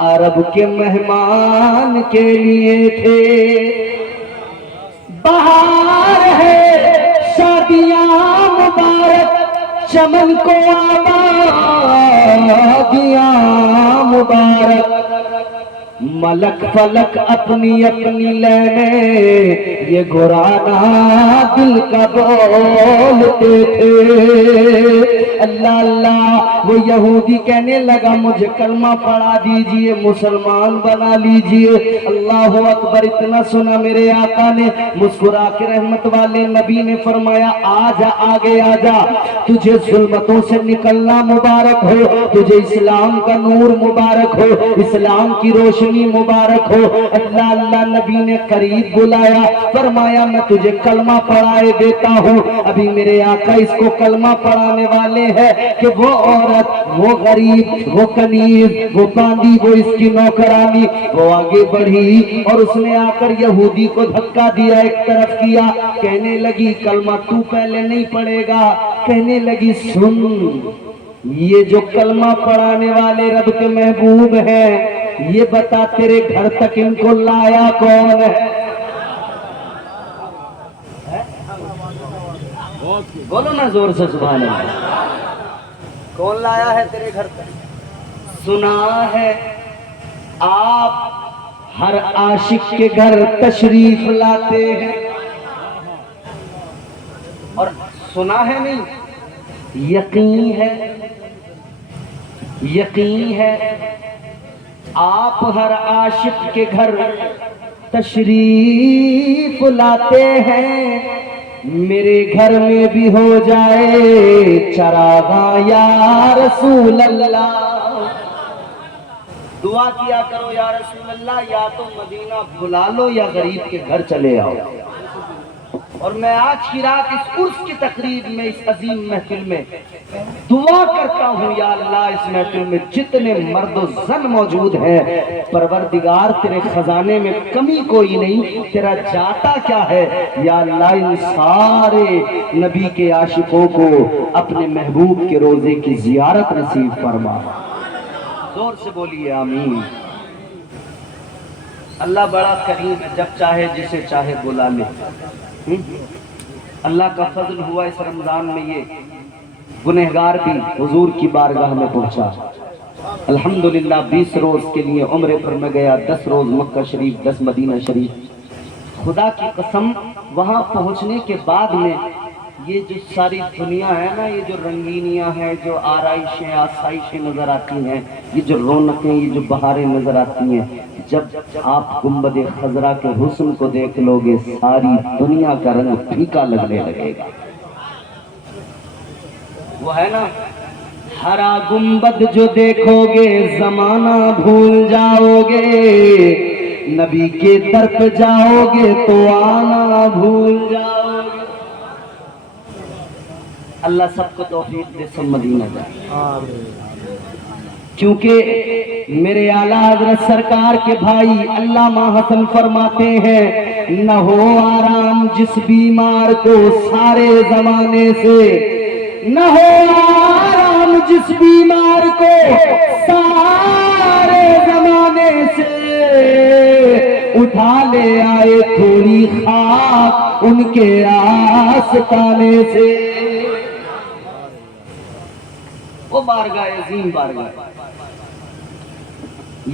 عرب کے مہمان کے لیے تھے، بہار ہے شادیاں مبارک، چمن کو آبادیاں مبارک، ملک فلک اپنی اپنی لینے یہ گھرانا دل کا بولتے تھے۔ اللہ اللہ، وہ یہودی کہنے لگا مجھے کلمہ پڑھا دیجئے، مسلمان بنا لیجئے۔ اللہ اکبر، اتنا سنا میرے آقا نے مسکرا کے رحمت والے نبی نے فرمایا آجا آگے آجا، تجھے ظلمتوں سے نکلنا مبارک ہو، تجھے اسلام کا نور مبارک ہو، اسلام کی روشنی مبارک ہو۔ اللہ اللہ، نبی نے قریب بلایا، فرمایا میں تجھے کلمہ پڑھائے دیتا ہوں۔ ابھی میرے آقا اس کو کلمہ پڑھانے والے ہیں کہ وہ عورت، وہ غریب، وہ کنیز، وہ باندی، وہ اس کی نوکرانی، وہ آگے بڑھی اور اس نے آ کر یہودی کو دھکا دیا، ایک طرف کیا، کہنے لگی کلمہ تو پہلے نہیں پڑھے گا۔ کہنے لگی سن، یہ جو کلمہ پڑھانے والے رب کے محبوب ہیں، یہ بتا تیرے گھر تک ان کو لایا کون ہے؟ بولو نا زور سے سبحان اللہ، کون لایا ہے تیرے گھر تک؟ سنا ہے آپ ہر عاشق کے گھر تشریف لاتے ہیں، اور سنا ہے نہیں، یقین ہے، یقین ہے آپ ہر عاشق کے گھر تشریف لاتے ہیں۔ میرے گھر میں بھی ہو جائے چراغاں یا رسول اللہ، دعا کیا کرو یا رسول اللہ، یا تو مدینہ بلا لو یا غریب کے گھر چلے آؤ۔ اور میں آج کی رات اس عرس کی تقریب میں، اس عظیم محفل میں دعا کرتا ہوں یا اللہ، اس محفل میں جتنے مرد و زن موجود ہیں، پروردگار تیرے خزانے میں کمی کوئی نہیں، تیرا جاتا کیا ہے یا اللہ، ان سارے نبی کے عاشقوں کو اپنے محبوب کے روزے کی زیارت نصیب فرما۔ زور سے بولیے آمین۔ اللہ بڑا کریم ہے، جب چاہے جسے چاہے بلا لے۔ اللہ کا فضل ہوا اس رمضان میں، یہ گنہگار بھی حضور کی بارگاہ میں پہنچا۔ الحمدللہ 20 روز کے لیے عمرے پر میں گیا، 10 روز مکہ شریف، 10 مدینہ شریف۔ خدا کی قسم وہاں پہنچنے کے بعد میں یہ جو ساری دنیا ہے نا، یہ جو رنگینیاں ہیں، جو آرائشیں آسائشیں نظر آتی ہیں، یہ جو رونقیں، یہ جو بہاریں نظر آتی ہیں، جب آپ گنبد خضرا کے حسن کو دیکھ لو گے، ساری دنیا کا رنگ پھیکا لگنے لگے گا۔ وہ ہے نا، ہرا گنبد جو دیکھو گے زمانہ بھول جاؤ گے، نبی کے در پہ جاؤ گے تو آنا بھول جاؤ گے۔ اللہ سب کو توفیق دے، سب مدینہ جائے۔ کیونکہ میرے اعلیٰ حضرت سرکار کے بھائی علامہ حسن فرماتے ہیں، نہ ہو آرام جس بیمار کو سارے زمانے سے، نہ ہو آرام جس بیمار کو سارے زمانے سے، اٹھا لے آئے تھوڑی خاک ان کے آستانے سے۔ وہ بارگاہ عظیم بارگاہ،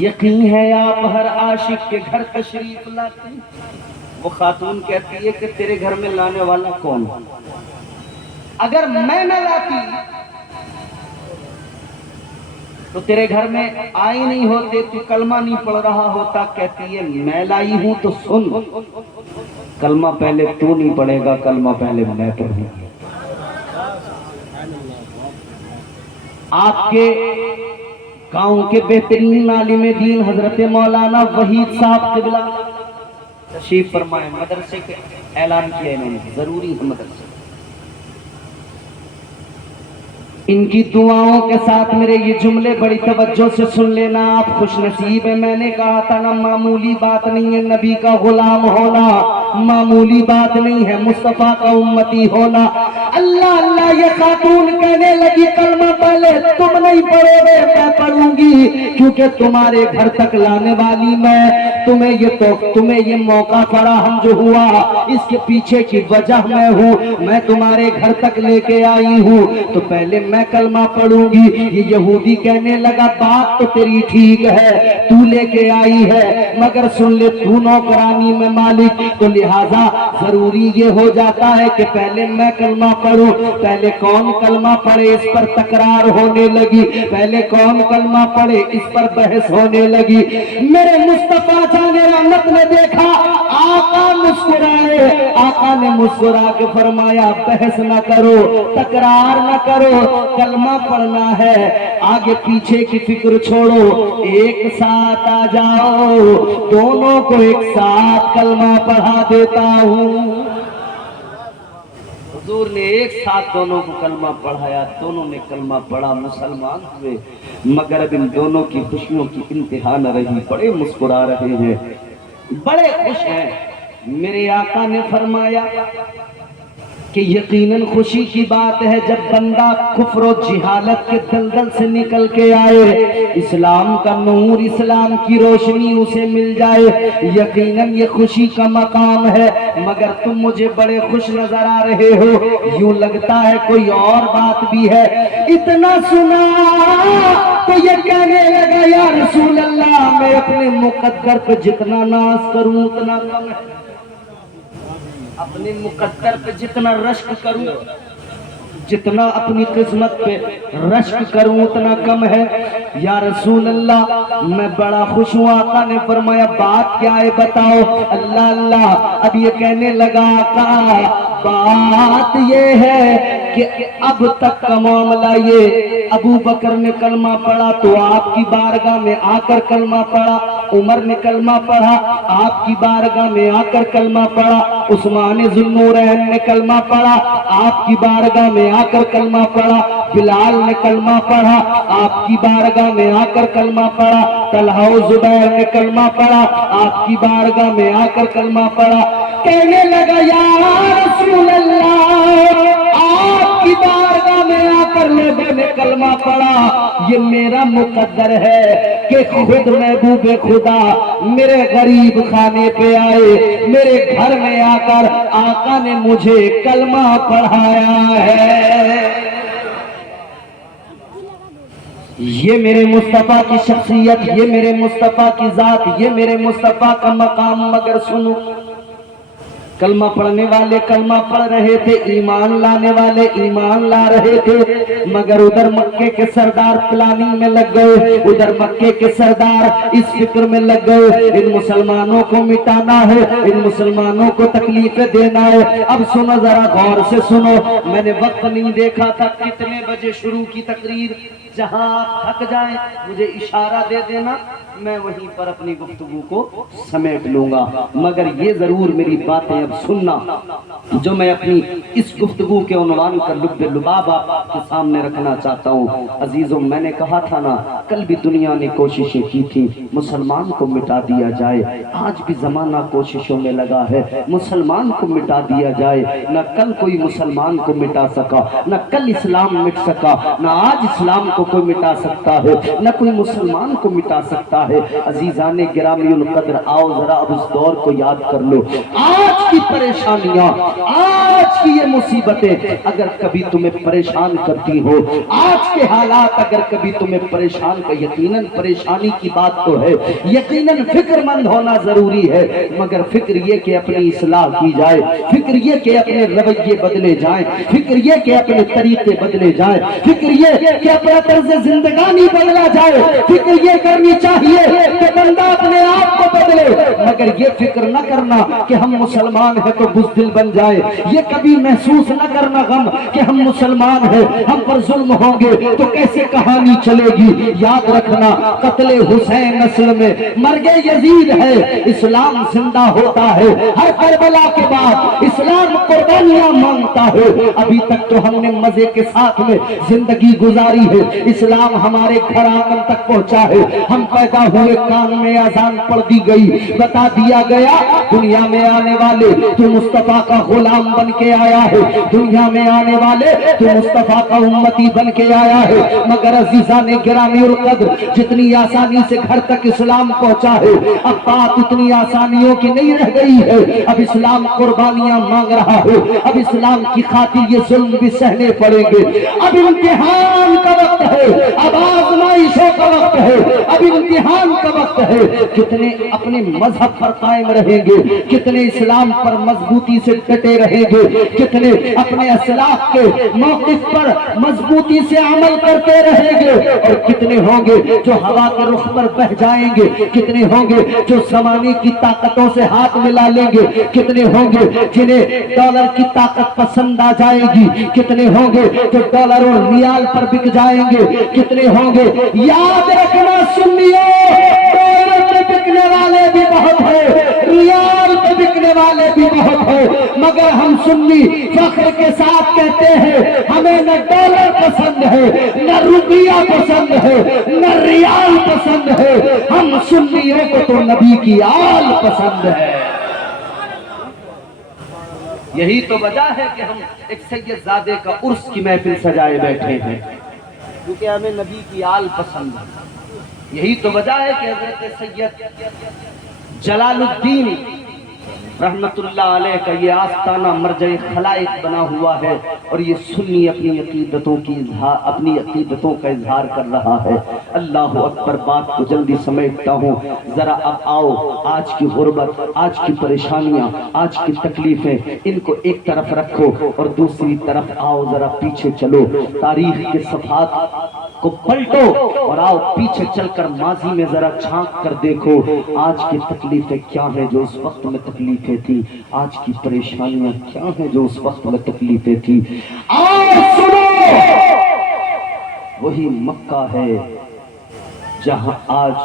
یقین ہے آپ ہر عاشق کے گھر تشریف لاتے ہیں۔ وہ خاتون کہتی ہے کہ تیرے گھر میں لانے والا کون؟ اگر میں نہ لاتی تو تیرے گھر میں آئے نہیں ہوتے، تو کلمہ نہیں پڑھ رہا ہوتا۔ کہتی ہے میں لائی ہوں تو سن، کلمہ پہلے تو نہیں پڑھے گا، کلمہ پہلے میں پڑھوں گی۔ آپ کے گاؤں کے بہترین عالم دین حضرت مولانا وحید صاحب قبلہ تشریف فرمائے، مدرسے کے اعلان کیا انہوں نے، ضروری ہے مدرسے۔ ان کی دعاؤں کے ساتھ میرے یہ جملے بڑی توجہ سے سن لینا، آپ خوش نصیب ہیں۔ میں نے کہا تھا نا، معمولی بات نہیں ہے نبی کا غلام ہونا، معمولی بات نہیں ہے مصطفیٰ کا امتی ہونا۔ اللہ اللہ یہ خاتون کہنے لگی کلمہ پہلے تم نہیں پڑھو گے میں پڑھوں گی، کیونکہ تمہارے گھر تک لانے والی میں، تمہیں یہ موقع فراہم جو ہوا اس کے پیچھے کی وجہ میں ہوں، میں تمہارے گھر تک لے کے آئی ہوں تو پہلے میں کلمہ پڑھوں گی۔ یہ یہودی کہنے لگا بات تو تیری ٹھیک ہے، تو لے کے آئی ہے، مگر سن لے تو نوکرانی میں مالک، تو لہٰذا ضروری یہ ہو جاتا ہے کہ پہلے میں کلمہ پڑھوں۔ پہلے کون کلمہ پڑھے اس پر تکرار ہونے لگی، پہلے کون کلمہ پڑھے اس پر بحث ہونے لگی۔ میرے مصطفیٰ جان رحمت نے دیکھا آقا مسکرائے، آقا نے مسکرا کے فرمایا بحث نہ کرو، تکرار نہ کرو، کلمہ پڑھنا ہے، آگے پیچھے کی فکر چھوڑو، ایک ساتھ آ جاؤ، دونوں کو ایک ساتھ کلمہ پڑھا دیتا ہوں۔ حضور نے ایک ساتھ دونوں کو کلمہ پڑھایا، دونوں نے کلمہ پڑھا، مسلمان ہوئے، مگر اب ان دونوں کی خوشیوں کی انتہا نہ رہی، بڑے مسکرا رہے ہیں، بڑے خوش ہیں۔ میرے آقا نے فرمایا کہ یقیناً خوشی کی بات ہے جب بندہ کفر و جہالت کے دلدل سے نکل کے آئے، اسلام کا نور، اسلام کی روشنی اسے مل جائے، یقیناً یہ خوشی کا مقام ہے، مگر تم مجھے بڑے خوش نظر آ رہے ہو، یوں لگتا ہے کوئی اور بات بھی ہے۔ اتنا سنا تو یہ کہنے لگا یا رسول اللہ میں اپنے مقدر پہ جتنا ناز کروں اتنا کم ہے، اپنے مقدر پہ جتنا رشک کروں، جتنا اپنی قسمت پہ رشک کروں اتنا کم ہے۔ یا رسول اللہ میں بڑا خوش ہوں۔ آقا نے فرمایا بات کیا ہے بتاؤ۔ اللہ اللہ اب یہ کہنے لگا آقا بات یہ ہے کہ اب تک کا معاملہ یہ، ابو بکر نے کلمہ پڑھا تو آپ کی بارگاہ میں آ کر کلمہ پڑھا، عمر نے کلمہ پڑھا آپ کی بارگاہ میں آ کر کلمہ پڑھا، عثمان ذو النورین نے کلمہ پڑھا آپ کی بارگاہ میں آ کر کلمہ پڑھا، بلال نے کلمہ پڑھا آپ کی بارگاہ میں آ کر کلمہ پڑھا، طلحہ و زبیر نے کلمہ پڑھا آپ کی بارگاہ میں آ کر کلمہ پڑھا۔ کہنے لگا یا رسول اللہ آپ کی بارگاہ میں آ کر لوگوں نے کلمہ پڑھا، یہ میرا مقدر ہے کہ خود محبوب خدا میرے غریب خانے پہ آئے، میرے گھر میں آ کر آقا نے مجھے کلمہ پڑھایا ہے۔ یہ میرے مصطفیٰ کی شخصیت، یہ میرے مصطفیٰ کی ذات، یہ میرے مصطفیٰ کا مقام۔ مگر سنو، کلمہ پڑھنے والے کلمہ پڑھ رہے تھے، ایمان لانے والے ایمان لا رہے تھے، مگر ادھر مکے کے سردار پلاننگ میں لگ گئے، ادھر مکے کے سردار اس فکر میں لگ گئے ان مسلمانوں کو مٹانا ہے، ان مسلمانوں کو تکلیفیں دینا ہے۔ اب سنو ذرا غور سے سنو، میں نے وقت نہیں دیکھا تھا کتنے بجے شروع کی تقریر، جہاں آپ تھک جائیں مجھے اشارہ دے دینا، میں وہیں پر اپنی گفتگو کو سمیٹ لوں گا، مگر یہ ضرور میری باتیں اب سننا جو میں اپنی اس گفتگو کے عنوان کا لب لباب آپ کے سامنے رکھنا چاہتا ہوں۔ عزیزوں میں نے کہا تھا نا کل بھی دنیا نے کوششیں کی تھی مسلمان کو مٹا دیا جائے، آج بھی زمانہ کوششوں میں لگا ہے مسلمان کو مٹا دیا جائے، نہ کل کوئی مسلمان کو مٹا سکا، نہ کل اسلام مٹ سکا، نہ آج اسلام کو کوئی مٹا سکتا ہے، نہ کوئی مسلمان کو مٹا سکتا ہے۔ عزیزان گرامی القدر آؤ ذرا اب اس دور کو یاد کر لو، آج کی پریشانیاں، آج کی یہ مصیبتیں اگر کبھی تمہیں پریشان کرتی ہو، آج کے حالات اگر کبھی تمہیں پریشان کر، یقیناً پریشانی کی بات تو ہے، یقیناً فکر مند ہونا ضروری ہے، مگر فکر یہ کہ اپنی اصلاح کی جائے، فکر یہ کہ اپنے رویے بدلے جائیں، فکر یہ کہ اپنے طریقے بدلے جائیں، فکر یہ کہ اپنا طرز زندگانی بدلا جائے، فکر یہ کرنی چاہیے کہ بندہ اپنے آپ کو بدلے، مگر یہ فکر نہ کرنا کہ ہم مسلمان ہیں تو بزدل بن جائے، یہ کبھی محسوس نہ کرنا غم کہ ہم مسلمان ہیں ہم پر ظلم ہوں گے تو کیسے کہانی چلے گی۔ یاد رکھنا قتل حسین نسل میں مرگ یزید ہے، اسلام زندہ ہوتا ہے، ہر کربلا کے بعد اسلام قربانیاں مانگتا ہے۔ ابھی تک تو ہم نے مزے کے ساتھ میں زندگی گزاری ہے، اسلام ہمارے گھر آنگن تک پہنچا ہے. ہم پیدا ہوئے کان میں اذان پڑھ دی گئی, بتا دیا گیا دنیا میں آنے والے تو مصطفیٰ کا غلام بن کے آیا ہے, دنیا میں آنے والے تو مصطفیٰ کا امتی بن کے آیا ہے. مگر عزیزان گرامی القدر, جتنی آسانی سے گھر تک اسلام پہنچا ہے, اب بات اتنی آسانیوں کی نہیں رہ گئی ہے. اب اسلام قربانیاں مانگ رہا ہے, اب اسلام کی خاطر یہ ظلم بھی سہنے پڑیں گے. اب امتحان کا وقت ہے, اب آزمائشوں کا وقت ہے, اب امتحان کا وقت ہے. کتنے اپنے مذہب پر قائم رہیں گے, کتنے اسلام پر مضبوطی سے ڈٹے رہیں گے, کتنے اپنے اسلاف کے موقف پر مضبوطی سے عمل کرتے رہیں گے, اور کتنے ہوں گے جو ہوا کے رخ پر بہ جائیں گے, کتنے ہوں گے جو زمانے کی طاقتوں سے ہاتھ ملا لیں گے, کتنے ہوں گے جنہیں ڈالر کی طاقت پسند آ جائے گی, کتنے ہوں گے جو ڈالر اور ریال پر بک جائیں گے, کتنے ہوں گے. یاد رکھنا سنیو, ڈالر پہ بکنے والے بھی بہت ہیں, ریال پہ بکنے والے بھی بہت ہیں, مگر ہم سنی فخر کے ساتھ کہتے ہیں ہمیں نہ ڈالر پسند ہے, نہ روپیہ پسند ہے, نہ ریال پسند ہے, ہم سنیوں کو تو نبی کی آل پسند ہے. یہی تو وجہ ہے کہ ہم ایک سید زادے کا عرس کی محفل سجائے بیٹھے ہیں, کیونکہ ہمیں نبی کی آل پسند ہے. یہی تو وجہ ہے کہ حضرت سید جلال الدین رحمت اللہ علیہ کا یہ آستانہ مرجع خلائق بنا ہوا ہے, اور یہ سنی اپنی عقیدتوں کا اظہار کر رہا ہے. اللہ اکبر. بات کو جلدی سمیٹتا ہوں, ذرا اب آؤ آج کی غربت, آج کی پریشانیاں, آج کی تکلیفیں, ان کو ایک طرف رکھو اور دوسری طرف آؤ ذرا پیچھے چلو, تاریخ کے صفحات کو پلٹو اور آؤ پیچھے چل کر ماضی میں ذرا جھانک کر دیکھو آج کی تکلیفیں کیا ہیں جو اس وقت میں تکلیفیں تھی, آج کی پریشانیاں کیا ہیں جو اس وقت میں تکلیفیں تھی. آؤ سنو, وہی مکہ ہے جہاں آج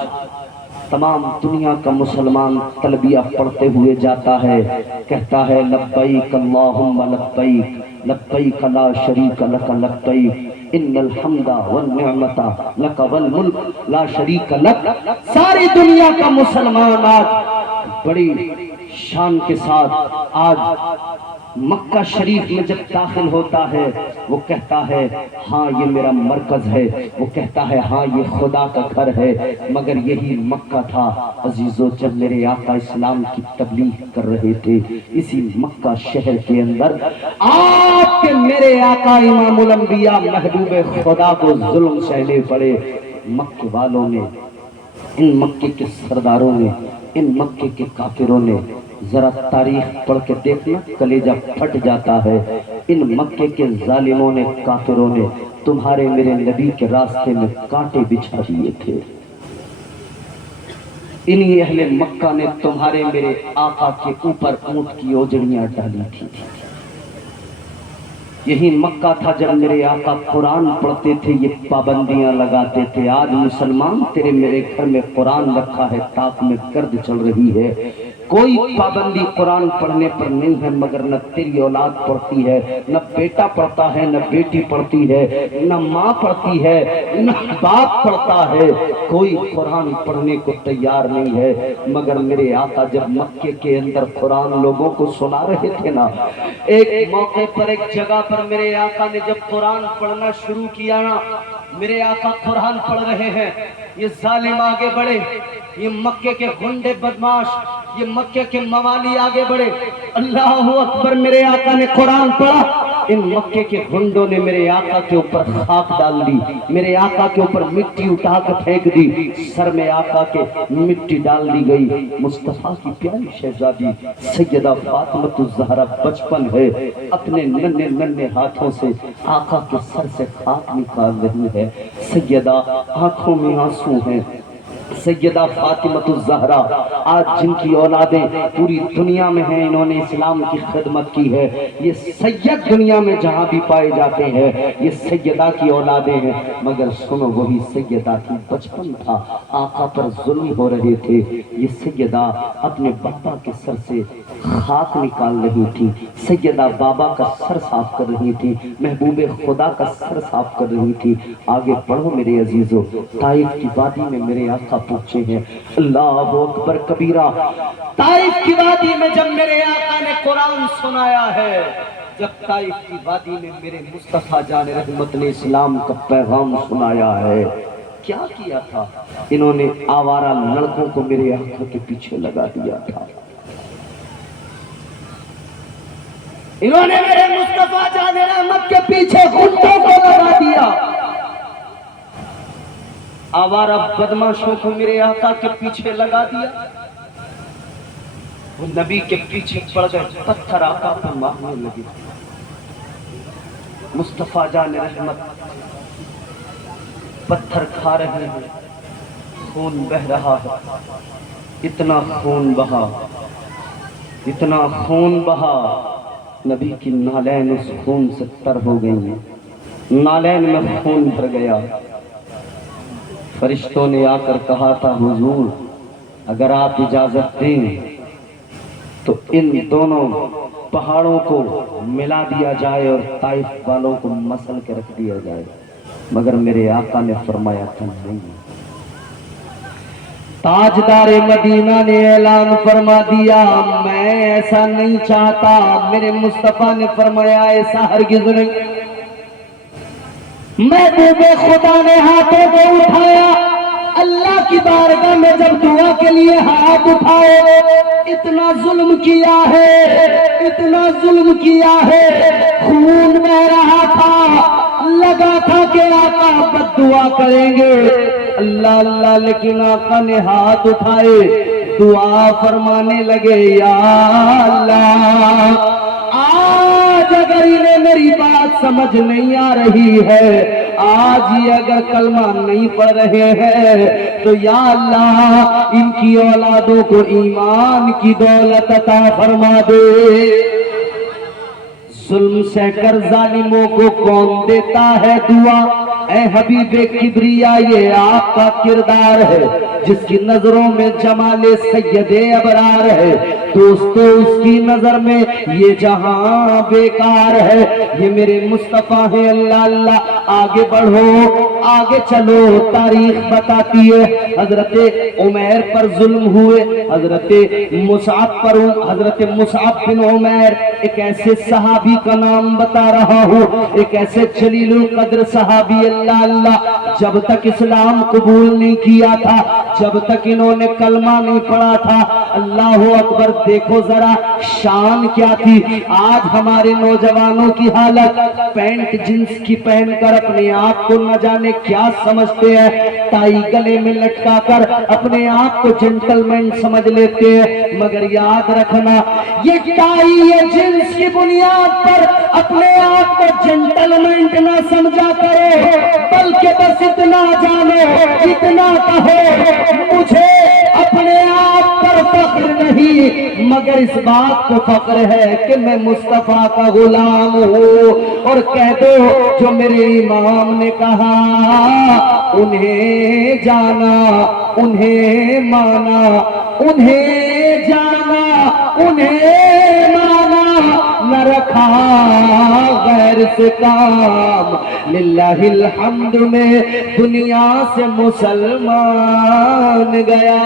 تمام دنیا کا مسلمان تلبیہ پڑھتے ہوئے جاتا ہے, کہتا ہے لبیک اللہم لبیک لبیک لا شریک لک لبیک ان الحمد والنعمت لک والملک لا شریک لک. ساری دنیا کا مسلمان آج بڑی شان کے ساتھ آج مکہ شریف میں جب داخل ہوتا ہے وہ کہتا ہے ہاں یہ میرا مرکز ہے, وہ کہتا ہے ہاں یہ خدا کا گھر ہے. مگر یہی مکہ تھا عزیزو جب میرے آقا اسلام کی تبلیغ کر رہے تھے. اسی مکہ شہر کے اندر آپ کے میرے آقا امام الانبیاء محبوب خدا کو ظلم سہنے پڑے. مکہ والوں نے, ان مکے کے سرداروں نے, ان مکے کے کافروں نے, ذرا تاریخ پڑھ کے دیکھنا کلیجہ پھٹ جاتا ہے. ان مکے کے ظالموں نے, کافروں نے تمہارے میرے نبی کے راستے میں کانٹے بچھا دیے تھے. انہی اہل مکہ نے تمہارے میرے آقا کے اوپر اونٹ کی اوجڑیاں ڈالی تھی. یہی مکہ تھا جب میرے آقا قرآن پڑھتے تھے یہ پابندیاں لگاتے تھے. آج مسلمان تیرے میرے گھر میں قرآن رکھا ہے, تاک میں گرد چل رہی ہے, کوئی پابندی قرآن پڑھنے پر نہیں ہے, مگر نہ تیری اولاد پڑھتی ہے, نہ بیٹا پڑھتا ہے, نہ بیٹی پڑھتی ہے, نہ ماں پڑھتی ہے, نہ باپ پڑھتا ہے, کوئی قرآن پڑھنے کو تیار نہیں ہے. مگر میرے آقا جب مکے کے اندر قرآن لوگوں کو سنا رہے تھے نا, ایک موقع پر ایک جگہ پر میرے آقا نے جب قرآن پڑھنا شروع کیا نا, میرے آقا قرآن پڑھ رہے ہیں, یہ ظالم آگے بڑھے, یہ مکے کے گنڈے بدماش, یہ مکے کے موالی آگے بڑھے. اللہ اکبر. میرے آقا نے قرآن پڑھا, ان مکے کے گنڈوں نے میرے آقا کے اوپر خاک ڈال دی, میرے آقا کے اوپر مٹی اٹھا کر پھینک دی, سر میں آقا کے مٹی ڈال دی گئی. مصطفیٰ کی پیاری شہزادی سیدہ فاطمہ الزہرا بچپن ہے, اپنے ننھے ننھے ہاتھوں سے آقا کے سر سے خاک نکال رہی ہے. سیدہ آنکھوں میں آنسو ہیں, سیدہ فاطمۃ الزہرا آج جن کی اولادیں پوری دنیا میں ہیں، انہوں نے اسلام کی خدمت کی ہے، یہ سید دنیا میں جہاں بھی پائے جاتے ہیں یہ سیدہ کی اولادیں ہیں۔ مگر سنو، وہی سیدہ کی بچپن تھا، آقا پر ظلم ہو رہے تھے، یہ سیدہ اپنے بابا کے سر سے خاک نکال رہی تھی، سیدہ بابا کا سر صاف کر رہی تھی، محبوب خدا کا سر صاف کر رہی تھی۔ آگے پڑھو میرے عزیزو، طائف کی وادی میں میرے آقا پہنچے ہیں، اللہ اکبر کبیرہ۔ طائف کی وادی میں جب میرے آقا نے قرآن سنایا ہے، جب طائف کی وادی میں میرے مصطفیٰ جان رحمت نے اسلام کا پیغام سنایا ہے، کیا کیا تھا؟ انہوں نے آوارہ لڑکوں کو میرے آقا کے پیچھے لگا دیا تھا، انہوں نے میرے مصطفیٰ جان رحمت کے پیچھے غنڈوں کو لگا دیا، آوارہ بدماشوں کو میرے آقا کے پیچھے لگا دیا، وہ نبی کے پیچھے پڑ گئے، پتھر آقا پر مارنے لگے، مصطفیٰ جان رحمت پتھر کھا رہے ہیں، خون بہ رہا ہے، اتنا خون بہا، اتنا خون بہا، نبی کی نالین اس خون سے تر ہو گئی ہیں، نالین میں خون بھر گیا۔ فرشتوں نے آ کر کہا تھا حضور اگر آپ اجازت دیں تو ان دونوں پہاڑوں کو ملا دیا جائے اور طائف والوں کو مسل کے رکھ دیا جائے، مگر میرے آقا نے فرمایا تھا نہیں۔ تاجدار مدینہ نے اعلان فرما دیا میں ایسا نہیں چاہتا، میرے مصطفیٰ نے فرمایا ایسا ہرگز نہیں۔ محبوب خدا نے ہاتھوں کو اٹھایا، اللہ کی بارگاہ میں جب دعا کے لیے ہاتھ اٹھائے، اتنا ظلم کیا ہے، اتنا ظلم کیا ہے، خون بہ رہا تھا، لگا تھا کہ آقا بد دعا کریں گے، اللہ اللہ، لیکن آقا نے ہاتھ اٹھائے، دعا فرمانے لگے یا اللہ آج اگر انہیں میری بات سمجھ نہیں آ رہی ہے، آج ہی اگر کلمہ نہیں پڑھ رہے ہیں تو یا اللہ ان کی اولادوں کو ایمان کی دولت عطا فرما دے۔ ظلم سہ کر ظالموں کو کون دیتا ہے دعا؟ اے حبیب کبریا یہ آپ کا کردار ہے، جس کی نظروں میں جمال سید ابرار ہے، دوستو اس کی نظر میں یہ جہاں بیکار ہے۔ یہ میرے مصطفیٰ ہیں، اللہ اللہ، آگے بڑھو آگے چلو، تاریخ بتاتی ہے حضرت عمیر پر ظلم ہوئے، حضرت مصعب بن عمیر، ایک ایسے صحابی کا نام بتا رہا ہوں، ایک ایسے جلیل القدر صحابی، اللہ اللہ، جب تک اسلام قبول نہیں کیا تھا، جب تک انہوں نے کلمہ نہیں پڑھا تھا، اللہ اکبر، دیکھو ذرا شان کیا تھی۔ آج ہمارے نوجوانوں کی حالت پینٹ جنس کی پہن کر اپنے آپ کو نہ جانے کیا سمجھتے ہیں، ٹائی گلے میں لٹکا کر اپنے آپ کو جنٹل مین سمجھ لیتے ہیں، مگر یاد رکھنا یہ ٹائی یہ جنس کی بنیاد پر اپنے آپ کو جنٹل مین نہ سمجھا کرے، بلکہ بس اتنا جانے، اتنا کہو مجھے اپنے آپ پر فخر نہیں مگر اس بات کو فخر ہے کہ میں مصطفیٰ کا غلام ہوں، اور کہہ دو جو میرے امام نے کہا انہیں جانا انہیں مانا، انہیں جانا انہیں مانا، نہ رکھا غیر سے کام، للہ الحمد میں دنیا سے مسلمان گیا۔